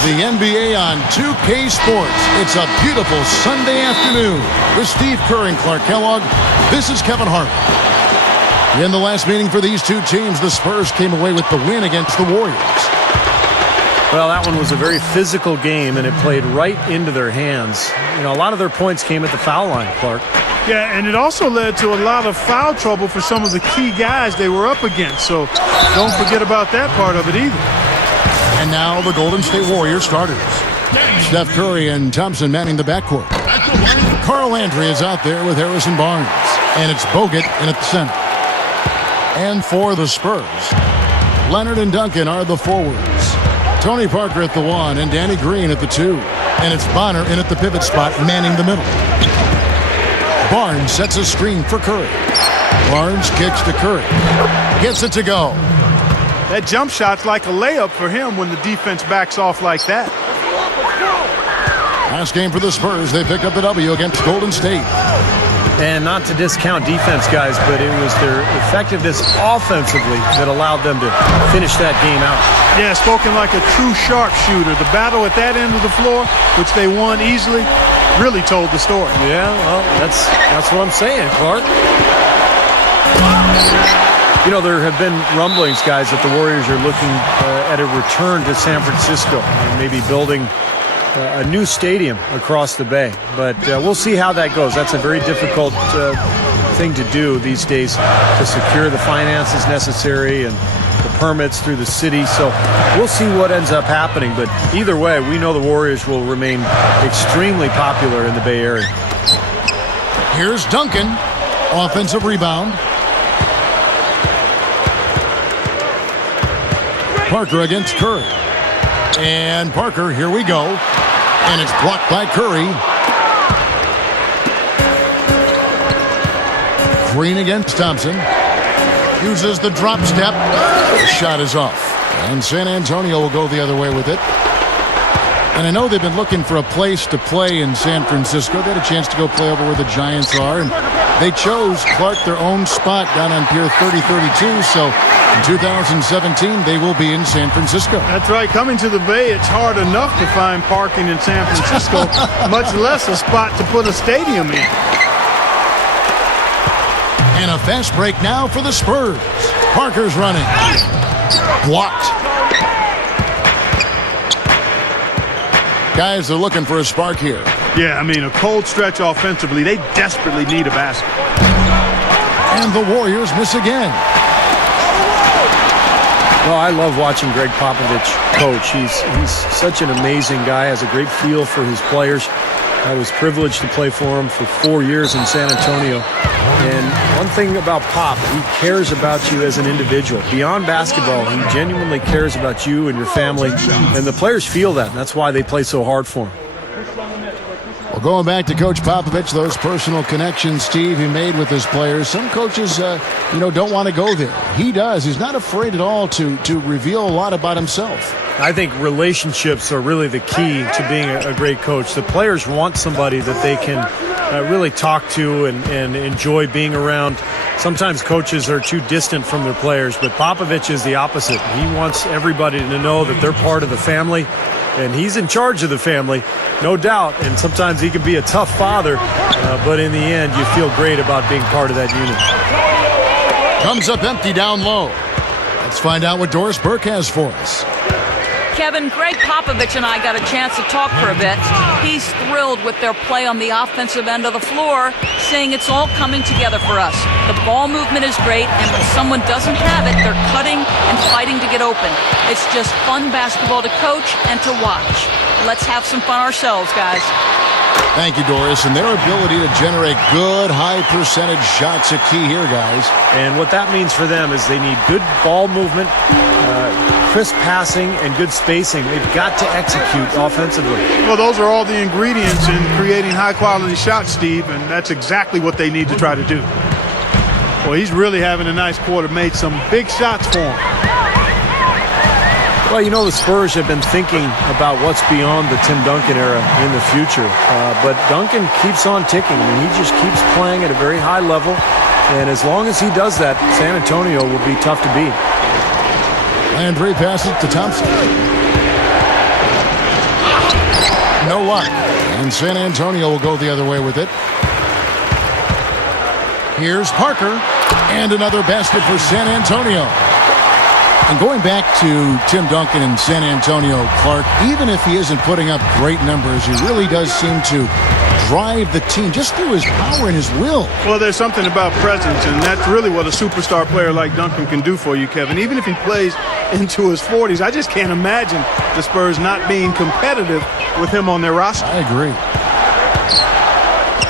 The NBA on 2K Sports. It's a beautiful Sunday afternoon. With Steve Kerr and Clark Kellogg, this is Kevin Harper. In the last meeting for these two teams, the Spurs came away with the win against the Warriors. Well, that one was a very physical game, and it played right into their hands. You know, a lot of their points came at the foul line, Clark. Yeah, and it also led to a lot of foul trouble for some of the key guys they were up against. So don't forget about that part of it either. And now the Golden State Warriors starters. Steph Curry and Thompson manning the backcourt. Carl Landry is out there with Harrison Barnes. And it's Bogut in at the center. And for the Spurs, Leonard and Duncan are the forwards. Tony Parker at the 1 and Danny Green at the 2. And it's Bonner in at the pivot spot, manning the middle. Barnes sets a screen for Curry. Barnes kicks to Curry. Gets it to go. That jump shot's like a layup for him when the defense backs off like that. Last game for the Spurs, they picked up the W against Golden State. And not to discount defense, guys, but it was their effectiveness offensively that allowed them to finish that game out. Yeah, spoken like a true sharpshooter. The battle at that end of the floor, which they won easily, really told the story. Yeah, well, that's what I'm saying, Clark. You know, there have been rumblings, guys, that the Warriors are looking at a return to San Francisco and maybe building a new stadium across the bay. But we'll see how that goes. That's a very difficult thing to do these days, to secure the finances necessary and the permits through the city. So we'll see what ends up happening. But either way, we know the Warriors will remain extremely popular in the Bay Area. Here's Duncan. Offensive rebound. Parker against Curry. And Parker, here we go. And it's blocked by Curry. Green against Thompson. Uses the drop step. The shot is off. And San Antonio will go the other way with it. And I know they've been looking for a place to play in San Francisco. They had a chance to go play over where the Giants are. And they chose, Clark, their own spot down on Pier 3032. So in 2017, they will be in San Francisco. That's right. Coming to the Bay, it's hard enough to find parking in San Francisco, much less a spot to put a stadium in. And a fast break now for the Spurs. Parker's running. Blocked. Guys, they're looking for a spark here. Yeah, I mean, a cold stretch offensively. They desperately need a basket. And the Warriors miss again. Well, I love watching Greg Popovich coach. He's such an amazing guy, has a great feel for his players. I was privileged to play for him for 4 years in San Antonio. And one thing about Pop, he cares about you as an individual. Beyond basketball, he genuinely cares about you and your family. And the players feel that, and that's why they play so hard for him. Well, going back to Coach Popovich, those personal connections, Steve, he made with his players. Some coaches, don't want to go there. He does. He's not afraid at all to reveal a lot about himself. I think relationships are really the key to being a great coach. The players want somebody that they can really talk to and enjoy being around. Sometimes coaches are too distant from their players, but Popovich is the opposite. He wants everybody to know that they're part of the family, and he's in charge of the family, no doubt. And sometimes he can be a tough father, but in the end, you feel great about being part of that unit. Comes up empty down low. Let's find out what Doris Burke has for us. Kevin, Greg Popovich and I got a chance to talk for a bit. He's thrilled with their play on the offensive end of the floor, saying it's all coming together for us. The ball movement is great, and when someone doesn't have it, they're cutting and fighting to get open. It's just fun basketball to coach and to watch. Let's have some fun ourselves, guys. Thank you, Doris. And their ability to generate good, high-percentage shots are key here, guys. And what that means for them is they need good ball movement, crisp passing, and good spacing. They've got to execute offensively. Well, those are all the ingredients in creating high-quality shots, Steve, and that's exactly what they need to try to do. Well, he's really having a nice quarter, made some big shots for him. Well, you know, the Spurs have been thinking about what's beyond the Tim Duncan era in the future. But Duncan keeps on ticking. I mean, he just keeps playing at a very high level. And as long as he does that, San Antonio will be tough to beat. Landry passes to Thompson. no luck. And San Antonio will go the other way with it. Here's Parker. And another basket for San Antonio. And going back to Tim Duncan in San Antonio, Clark, even if he isn't putting up great numbers, he really does seem to drive the team just through his power and his will. Well, there's something about presence, and that's really what a superstar player like Duncan can do for you, Kevin. Even if he plays into his 40s, I just can't imagine the Spurs not being competitive with him on their roster. I agree.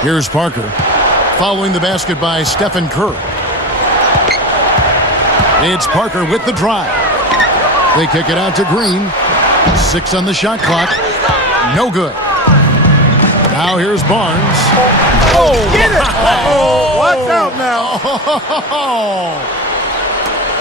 Here's Parker. Following the basket by Stephen Curry. It's Parker with the drive. They kick it out to Green. 6 on the shot clock. No good. Now here's Barnes. Oh, get it! Oh, watch out now.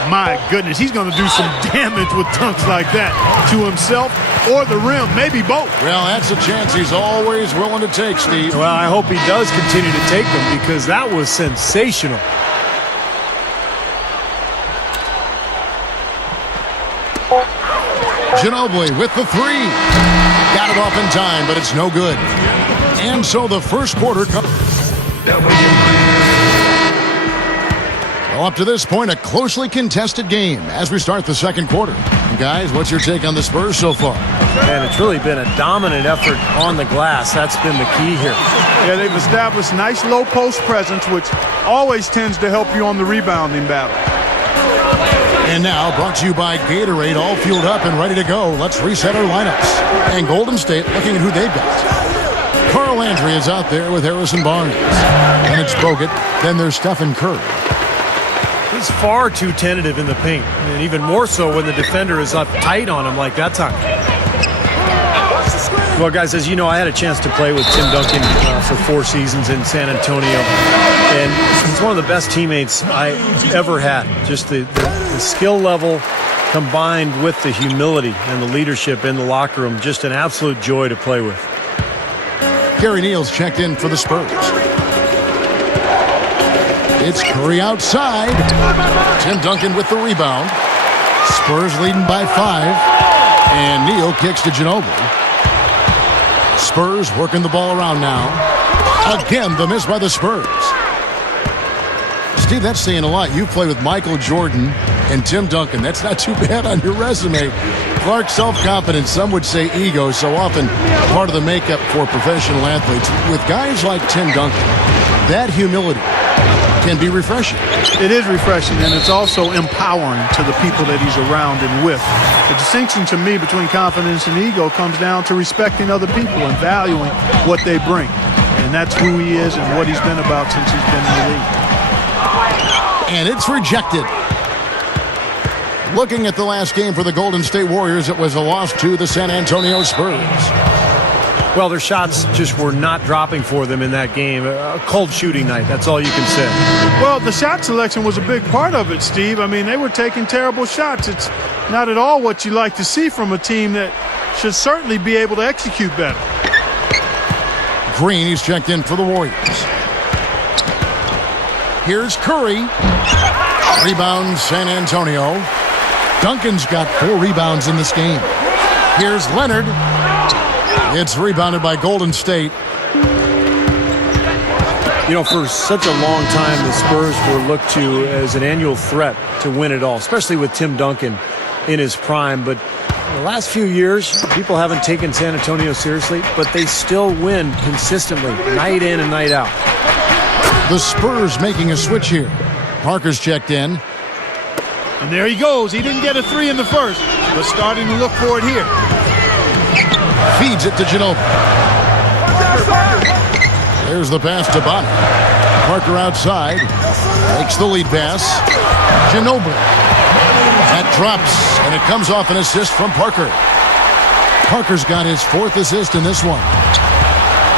My goodness, he's going to do some damage with dunks like that to himself or the rim, maybe both. Well, that's a chance he's always willing to take, Steve. Well, I hope he does continue to take them because that was sensational. Ginobili with the 3. Got it off in time, but it's no good. And so the first quarter comes. Well, up to this point, a closely contested game as we start the second quarter. And guys, what's your take on the Spurs so far? Man, it's really been a dominant effort on the glass. That's been the key here. Yeah, they've established nice low post presence, which always tends to help you on the rebounding battle. And now, brought to you by Gatorade, all fueled up and ready to go. Let's reset our lineups. And Golden State looking at who they've got. Carl Landry is out there with Harrison Barnes. And it's Bogut. Then there's Stephen Curry. He's far too tentative in the paint, and even more so when the defender is up tight on him like that time. Well, guys, as you know, I had a chance to play with Tim Duncan for 4 seasons in San Antonio, and he's one of the best teammates I ever had. Just the skill level combined with the humility and the leadership in the locker room, just an absolute joy to play with. Gary Neal's checked in for the Spurs. It's Curry outside. Tim Duncan with the rebound. Spurs leading by 5. And Neal kicks to Ginobili. Spurs working the ball around now. Again, the miss by the Spurs. Steve, that's saying a lot. You play with Michael Jordan and Tim Duncan. That's not too bad on your resume. Clark, self-confidence, some would say ego, so often part of the makeup for professional athletes. With guys like Tim Duncan, that humility can be refreshing. It is refreshing, and it's also empowering to the people that he's around and with. The distinction to me between confidence and ego comes down to respecting other people and valuing what they bring. And that's who he is and what he's been about since he's been in the league. And it's rejected. Looking at the last game for the Golden State Warriors, it was a loss to the San Antonio Spurs. Well, their shots just were not dropping for them in that game. A cold shooting night, that's all you can say. Well, the shot selection was a big part of it, Steve. I mean, they were taking terrible shots. It's not at all what you like to see from a team that should certainly be able to execute better. Green, he's checked in for the Warriors. Here's Curry. Rebound, San Antonio. Duncan's got 4 rebounds in this game. Here's Leonard. It's rebounded by Golden State. You know, for such a long time, the Spurs were looked to as an annual threat to win it all, especially with Tim Duncan in his prime. But the last few years, people haven't taken San Antonio seriously, but they still win consistently, night in and night out. The Spurs making a switch here. Parker's checked in. And there he goes. He didn't get a 3 in the first, but starting to look for it here. Feeds it to Ginobili. There's the pass to Bonner. Parker outside. Makes the lead pass. Ginobili. That drops, and it comes off an assist from Parker. Parker's got his 4th assist in this one.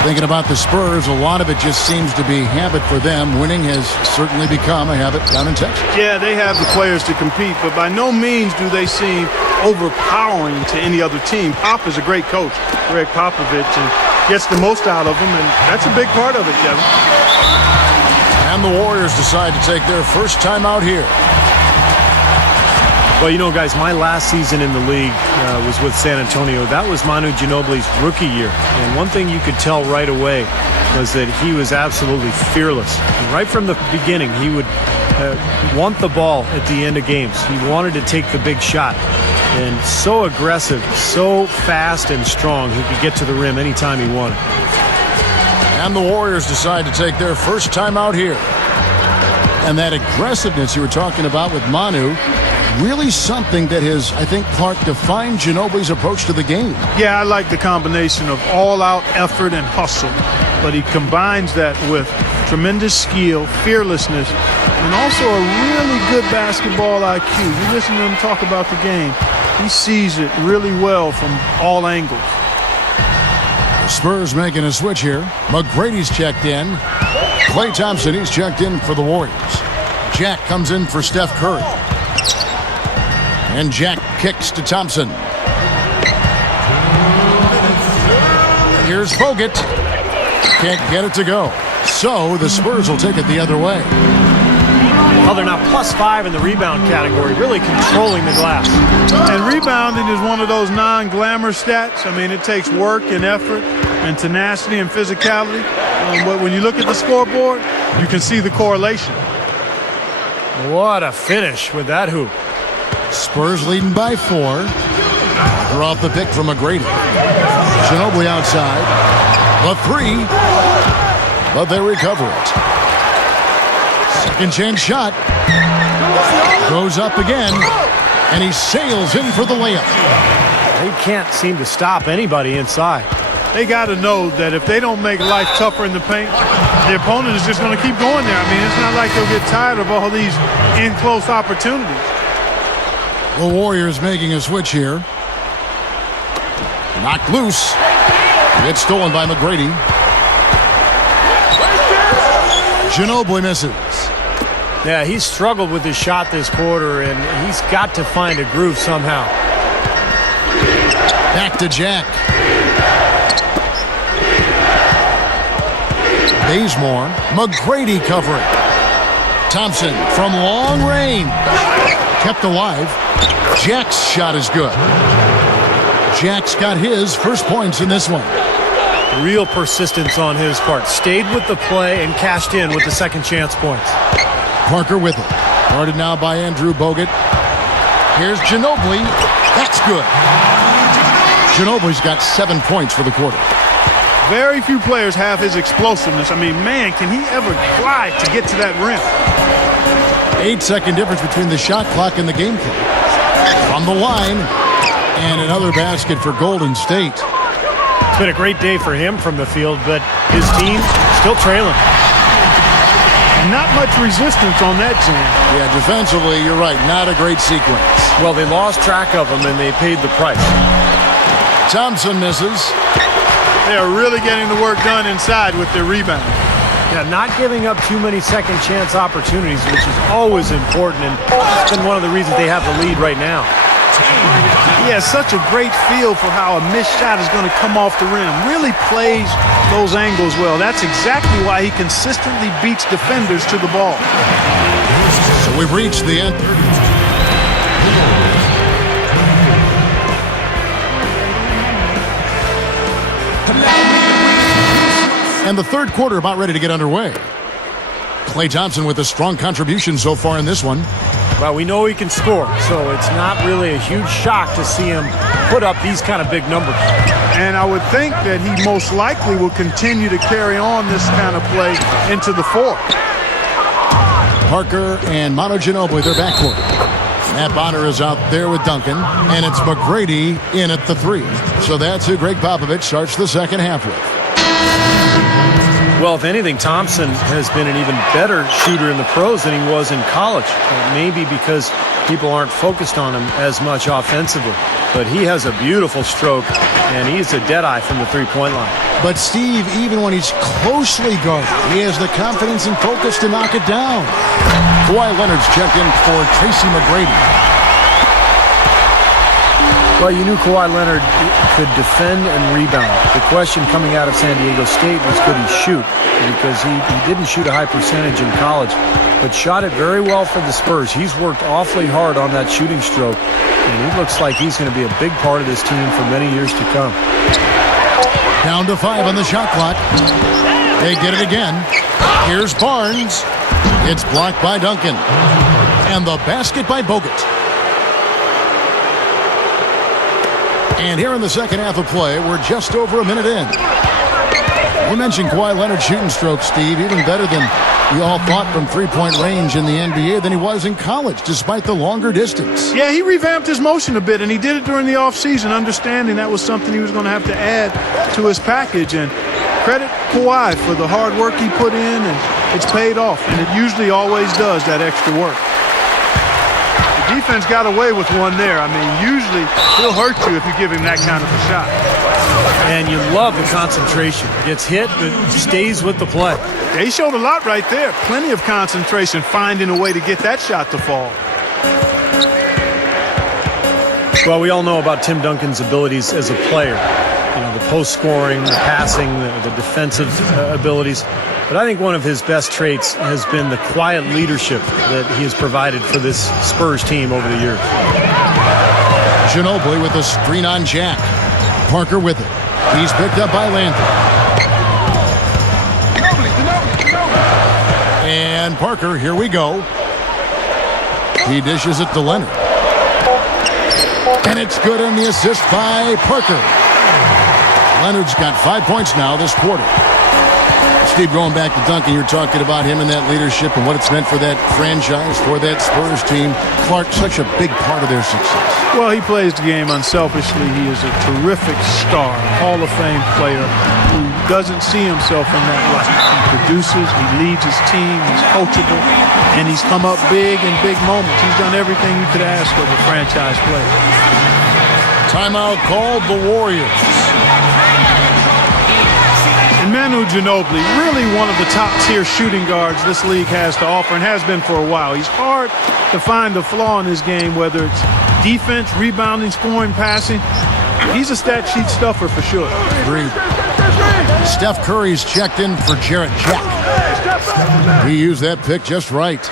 Thinking about the Spurs, a lot of it just seems to be habit for them. Winning has certainly become a habit down in Texas. Yeah, they have the players to compete, but by no means do they seem overpowering to any other team. Pop is a great coach, Greg Popovich, and gets the most out of them, and that's a big part of it, Kevin. And the Warriors decide to take their first time out here. Well, you know, guys, my last season in the league was with San Antonio. That was Manu Ginobili's rookie year. And one thing you could tell right away was that he was absolutely fearless. And right from the beginning, he would want the ball at the end of games. He wanted to take the big shot. And so aggressive, so fast and strong, he could get to the rim anytime he wanted. And the Warriors decide to take their first time out here. And that aggressiveness you were talking about with Manu, really something that has, I think, Clark, defined Ginobili's approach to the game. Yeah, I like the combination of all-out effort and hustle, but he combines that with tremendous skill, fearlessness, and also a really good basketball IQ. You listen to him talk about the game. He sees it really well from all angles. The Spurs making a switch here. McGrady's checked in. Klay Thompson, he's checked in for the Warriors. Jack comes in for Steph Curry. And Jack kicks to Thompson. Here's Bogut. Can't get it to go. So the Spurs will take it the other way. Well, they're now +5 in the rebound category, really controlling the glass. And rebounding is one of those non-glamour stats. I mean, it takes work and effort and tenacity and physicality. But when you look at the scoreboard, you can see the correlation. What a finish with that hoop. Spurs leading by 4. They're off the pick from McGrady. Ginobili outside. The 3. But they recover it. Second chance shot. Goes up again. And he sails in for the layup. They can't seem to stop anybody inside. They got to know that if they don't make life tougher in the paint, the opponent is just going to keep going there. I mean, it's not like they'll get tired of all these in-close opportunities. The Warriors making a switch here. Knocked loose. It's stolen by McGrady. Ginobili misses. Yeah, he's struggled with his shot this quarter, and he's got to find a groove somehow. Back to Jack. Bazemore. McGrady covering. Thompson from long range. Kept alive. Jack's shot is good. Jack's got his first points in this one. Real persistence on his part. Stayed with the play and cashed in with the second chance points. Parker with it. Guarded now by Andrew Bogut. Here's Ginobili. That's good. Ginobili's got 7 points for the quarter. Very few players have his explosiveness. I mean, man, can he ever glide to get to that rim? 8-second difference between the shot clock and the game clock. From the line. And another basket for Golden State. It's been a great day for him from the field, but his team still trailing. Not much resistance on that jam. Yeah, defensively, you're right. Not a great sequence. Well, they lost track of him, and they paid the price. Thompson misses. They are really getting the work done inside with their rebound. Yeah, not giving up too many second chance opportunities, which is always important, and it's been one of the reasons they have the lead right now. He has such a great feel for how a missed shot is going to come off the rim. Really plays those angles well. That's exactly why he consistently beats defenders to the ball. So we've reached the end. And the third quarter about ready to get underway. Klay Thompson with a strong contribution so far in this one. Well, we know he can score, so it's not really a huge shock to see him put up these kind of big numbers. And I would think that he most likely will continue to carry on this kind of play into the fourth. Parker and Manu Ginobili, their backcourt. Matt Bonner is out there with Duncan, and it's McGrady in at the 3. So that's who Greg Popovich starts the second half with. Well, if anything, Thompson has been an even better shooter in the pros than he was in college. Maybe because people aren't focused on him as much offensively. But he has a beautiful stroke, and he's a deadeye from the three-point line. But Steve, even when he's closely guarded, he has the confidence and focus to knock it down. Kawhi Leonard's checked in for Tracy McGrady. Well, you knew Kawhi Leonard could defend and rebound. The question coming out of San Diego State was, could he shoot? Because he didn't shoot a high percentage in college. but shot it very well for the Spurs. He's worked awfully hard on that shooting stroke, and he looks like he's going to be a big part of this team for many years to come. Down to 5 on the shot clock. They get it again. Here's Barnes. It's blocked by Duncan. And the basket by Bogut. And here in the second half of play, we're just over a minute in. We mentioned Kawhi Leonard's shooting stroke, Steve, even better than we all thought from three-point range in the NBA than he was in college, despite the longer distance. Yeah, he revamped his motion a bit, and he did it during the offseason, understanding that was something he was going to have to add to his package. And credit Kawhi for the hard work he put in, and it's paid off. And it usually always does, that extra work. The defense got away with one there. I mean, usually he'll hurt you if you give him that kind of a shot. And you love the concentration. Gets hit, but stays with the play. Yeah, he showed a lot right there. Plenty of concentration, finding a way to get that shot to fall. Well, we all know about Tim Duncan's abilities as a player. You know, the post-scoring, the passing, the defensive abilities. But I think one of his best traits has been the quiet leadership that he has provided for this Spurs team over the years. Ginobili with a screen on Jack. Parker with it. He's picked up by Landry. And Parker, here we go. He dishes it to Leonard. And it's good on the assist by Parker. Leonard's got 5 points now this quarter. Steve, going back to Duncan, you're talking about him and that leadership and what it's meant for that franchise, for that Spurs team. Clark, such a big part of their success. Well, he plays the game unselfishly. He is a terrific star, Hall of Fame player who doesn't see himself in that light. He produces, he leads his team, he's coachable, and he's come up big in big moments. He's done everything you could ask of a franchise player. Timeout called the Warriors. And Manu Ginobili, really one of the top-tier shooting guards this league has to offer and has been for a while. He's hard to find a flaw in his game, whether it's defense, rebounding, scoring, passing. He's a stat sheet stuffer for sure. Agreed. Steph Curry's checked in for Jarrett Jack. He used that pick just right.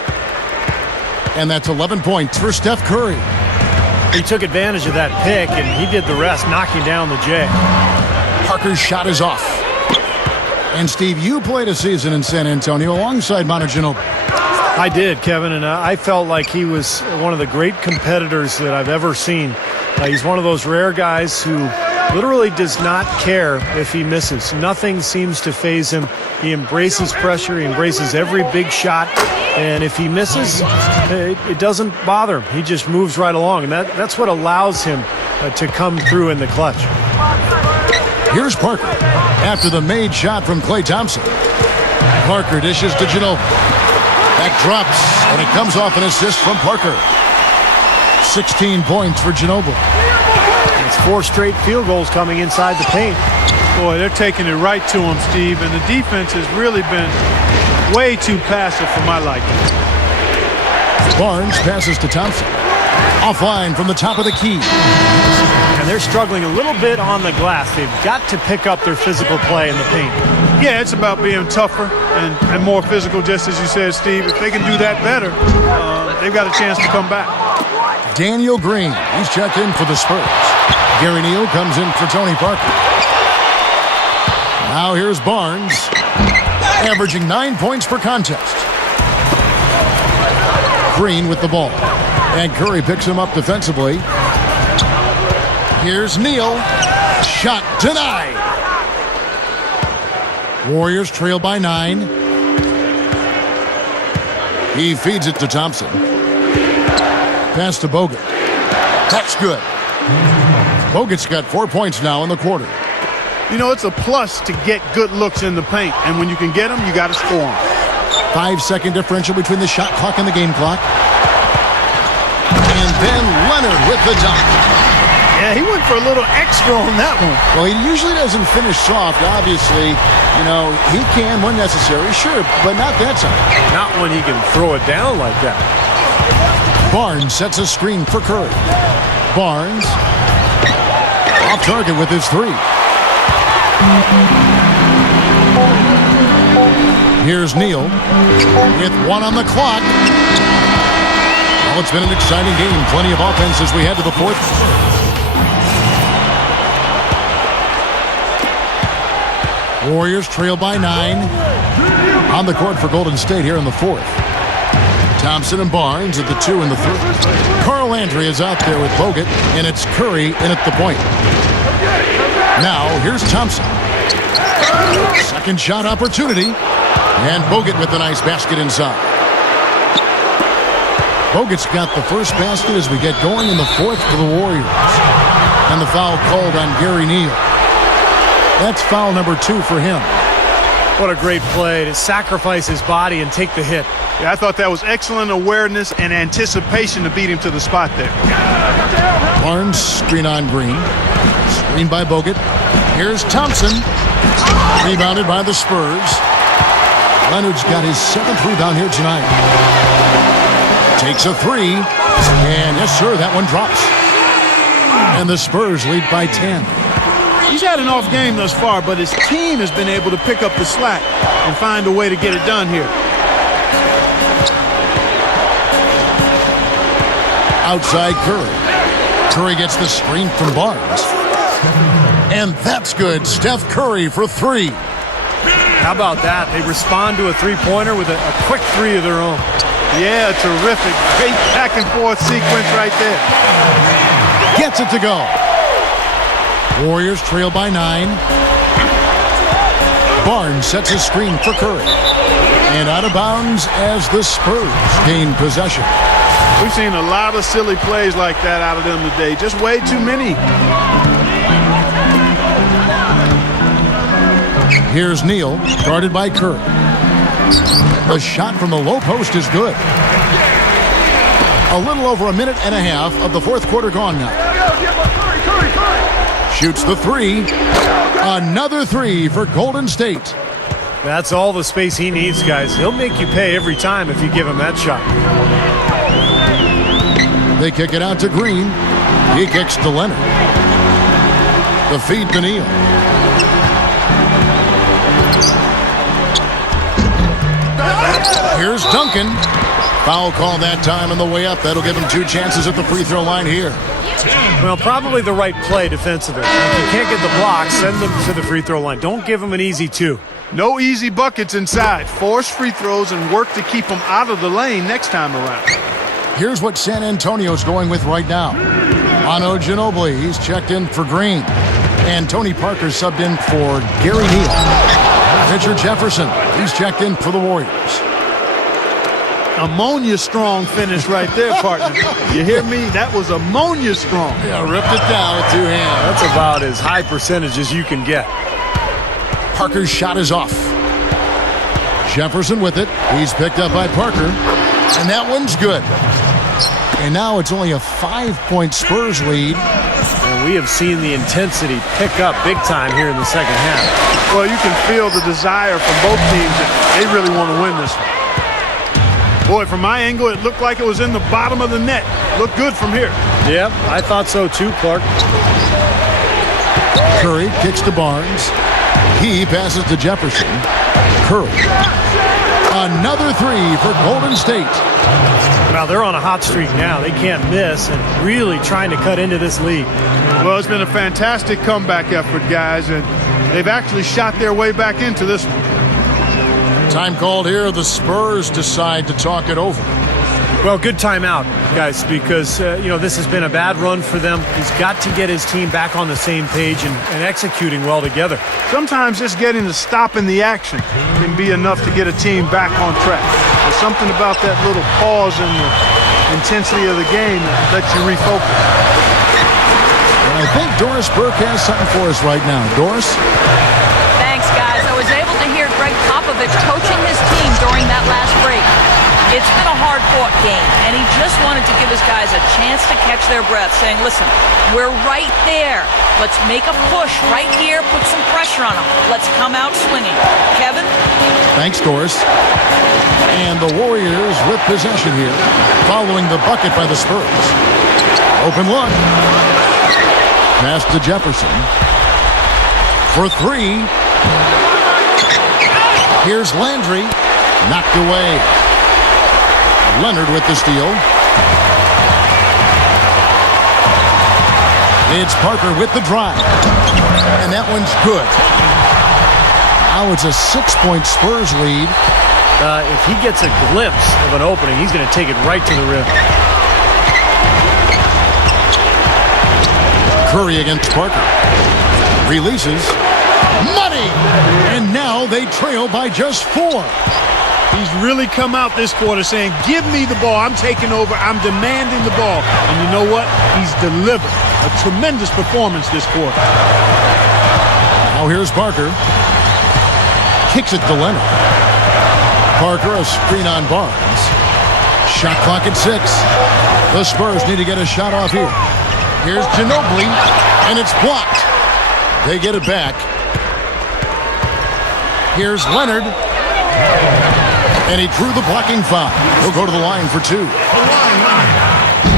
And that's 11 points for Steph Curry. He took advantage of that pick, and he did the rest, knocking down the J. Parker's shot is off. And, Steve, you played a season in San Antonio alongside Manu Ginobili. I did, Kevin, and I felt like he was one of the great competitors that I've ever seen. He's one of those rare guys who literally does not care if he misses. Nothing seems to faze him. He embraces pressure. He embraces every big shot. And if he misses, it doesn't bother him. He just moves right along. And that's what allows him to come through in the clutch. Here's Parker after the made shot from Klay Thompson. Parker dishes to Ginobili. That drops, and it comes off an assist from Parker. 16 points for Ginobili. It's 4 straight field goals coming inside the paint. Boy, they're taking it right to him, Steve, and the defense has really been way too passive for my liking. Barnes passes to Thompson. Offline from the top of the key. And they're struggling a little bit on the glass. They've got to pick up their physical play in the paint. Yeah, it's about being tougher and more physical, just as you said, Steve. If they can do that better, they've got a chance to come back. Daniel Green, he's checked in for the Spurs. Gary Neal comes in for Tony Parker. Now here's Barnes, averaging 9 points per contest. Green with the ball. And Curry picks him up defensively. Here's Neal. Shot denied. Warriors trail by 9. He feeds it to Thompson. Pass to Bogut. That's good. Bogut's got 4 points now in the quarter. You know, it's a plus to get good looks in the paint. And when you can get them, you got to score them. 5-second differential between the shot clock and the game clock. And then Leonard with the dunk. Yeah, he went for a little extra on that one. Well, he usually doesn't finish soft. Obviously, you know, he can when necessary, sure, but not that time. Not when he can throw it down like that. Barnes sets a screen for Curry. Barnes off target with his 3. Here's Neal with 1 on the clock. Well, it's been an exciting game. Plenty of offense as we head to the 4th. Warriors trail by 9. On the court for Golden State here in the 4th. Thompson and Barnes at the 2 and the 3. Carl Landry is out there with Bogut, and it's Curry in at the point. Now, here's Thompson. Second shot opportunity. And Bogut with a nice basket inside. Bogut's got the first basket as we get going in the 4th for the Warriors. And the foul called on Gary Neal. That's foul number 2 for him. What a great play to sacrifice his body and take the hit. Yeah, I thought that was excellent awareness and anticipation to beat him to the spot there. Barnes, screen on Green. Screen by Bogut. Here's Thompson. Rebounded by the Spurs. Leonard's got his 7th rebound here tonight. Takes a 3. And yes, sir, that one drops. And the Spurs lead by 10. He's had an off game thus far, but his team has been able to pick up the slack and find a way to get it done here. Outside Curry. Curry gets the screen from Barnes. And that's good. Steph Curry for 3. How about that? They respond to a three-pointer with a quick 3 of their own. Yeah, terrific. Great back-and-forth sequence right there. Gets it to go. Warriors trail by 9. Barnes sets a screen for Curry. And out of bounds as the Spurs gain possession. We've seen a lot of silly plays like that out of them today. Just way too many. Here's Neal, guarded by Curry. The shot from the low post is good. A little over a minute and a half of the 4th quarter gone now. Shoots the 3. Another 3 for Golden State. That's all the space he needs, guys. He'll make you pay every time if you give him that shot. They kick it out to Green. He kicks to Leonard. The feed to Neal. Here's Duncan. Foul call that time on the way up. That'll give him 2 chances at the free throw line here. Well, probably the right play defensively. If you can't get the block, send them to the free throw line. Don't give them an easy 2. No easy buckets inside. Force free throws and work to keep them out of the lane next time around. Here's what San Antonio's going with right now. Ano Ginobili, he's checked in for Green. And Tony Parker subbed in for Gary Neal. Richard Jefferson, he's checked in for the Warriors. Ammonia strong finish right there, partner. You hear me? That was ammonia strong. Yeah, ripped it down with 2 hands. That's about as high percentage as you can get. Parker's shot is off. Jefferson with it. He's picked up by Parker. And that one's good. And now it's only a 5-point Spurs lead. And we have seen the intensity pick up big time here in the second half. Well, you can feel the desire from both teams that they really want to win this one. Boy, from my angle, it looked like it was in the bottom of the net. Looked good from here. Yep, I thought so too, Clark. Curry kicks to Barnes. He passes to Jefferson. Curry. Another 3 for Golden State. Well, they're on a hot streak now. They can't miss and really trying to cut into this lead. Well, it's been a fantastic comeback effort, guys, and they've actually shot their way back into this one. Time called here. The Spurs decide to talk it over. Well, good timeout, guys, because, this has been a bad run for them. He's got to get his team back on the same page and executing well together. Sometimes just getting a stop in the action can be enough to get a team back on track. There's something about that little pause in the intensity of the game that lets you refocus. And I think Doris Burke has something for us right now. Doris? Thanks, guys. I was able to hear Greg Popovich coaching his team during that last break. It's been a hard-fought game, and he just wanted to give his guys a chance to catch their breath, saying, listen, we're right there. Let's make a push right here, put some pressure on them. Let's come out swinging. Kevin? Thanks, Doris. And the Warriors with possession here, following the bucket by the Spurs. Open look. Pass to Jefferson. For 3. Here's Landry. Knocked away. Leonard with the steal. It's Parker with the drive. And that one's good. Now it's a 6-point Spurs lead. If he gets a glimpse of an opening, he's going to take it right to the rim. Curry against Parker. Releases. Money! And now they trail by just 4. He's really come out this quarter saying, give me the ball. I'm taking over. I'm demanding the ball. And you know what? He's delivered a tremendous performance this quarter. Now here's Parker. Kicks it to Leonard. Parker, a screen on Barnes. Shot clock at 6. The Spurs need to get a shot off here. Here's Ginobili, and it's blocked. They get it back. Here's Leonard. And he drew the blocking foul. He'll go to the line for 2.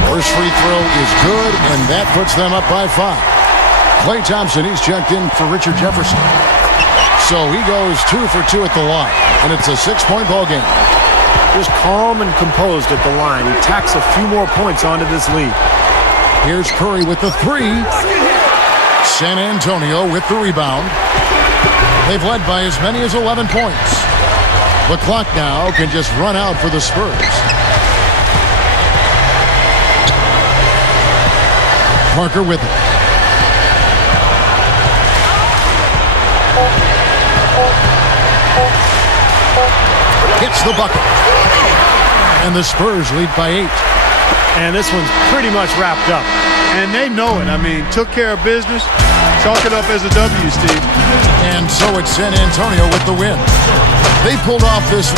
First free throw is good, and that puts them up by 5. Klay Thompson, he's checked in for Richard Jefferson. So he goes 2 for 2 at the line, and it's a 6-point ball game. Just calm and composed at the line. He tacks a few more points onto this lead. Here's Curry with the 3. San Antonio with the rebound. They've led by as many as 11 points. The clock now can just run out for the Spurs. Parker with it. Gets the bucket. And the Spurs lead by 8. And this one's pretty much wrapped up. And they know it. I mean, took care of business. Chalk it up as a W, Steve. And so it's San Antonio with the win. They pulled off this.